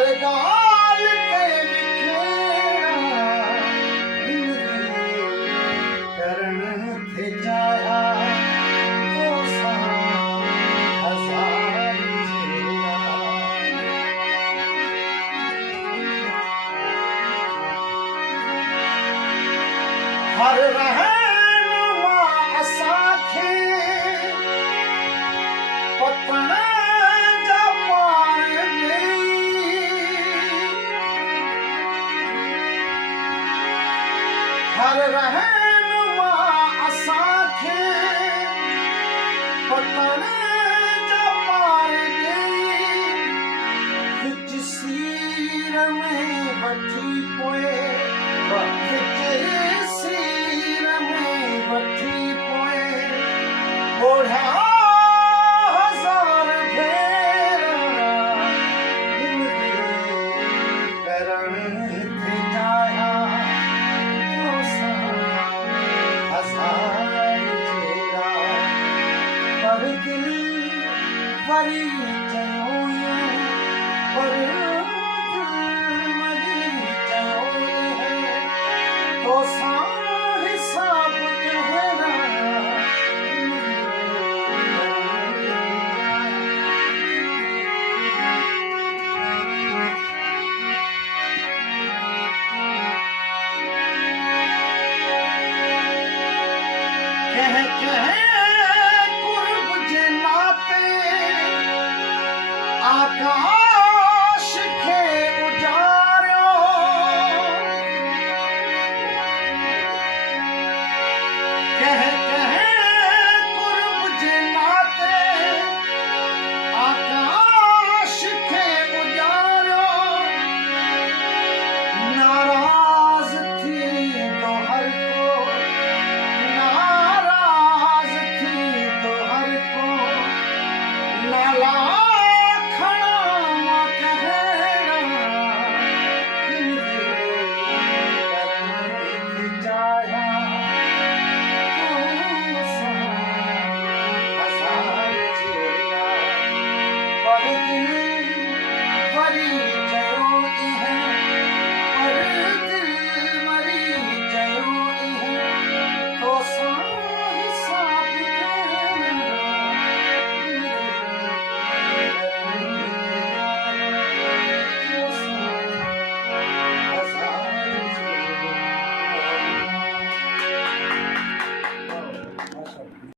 हर गाल ते बिखेरा इन दिल करण थे जाया तो सा हजार जेरा हर रहनुमा असांखे पतन जा पार हर रहनुमा असांखे पतन जा पार विच सीर में वठी पोए सीर में वठी पोए ओढ़ा हजार भेरा इन दिल करण थे जाया तो सा हजार जेरा पर दिल वरी चयो पर दिल मरी चयो तो सा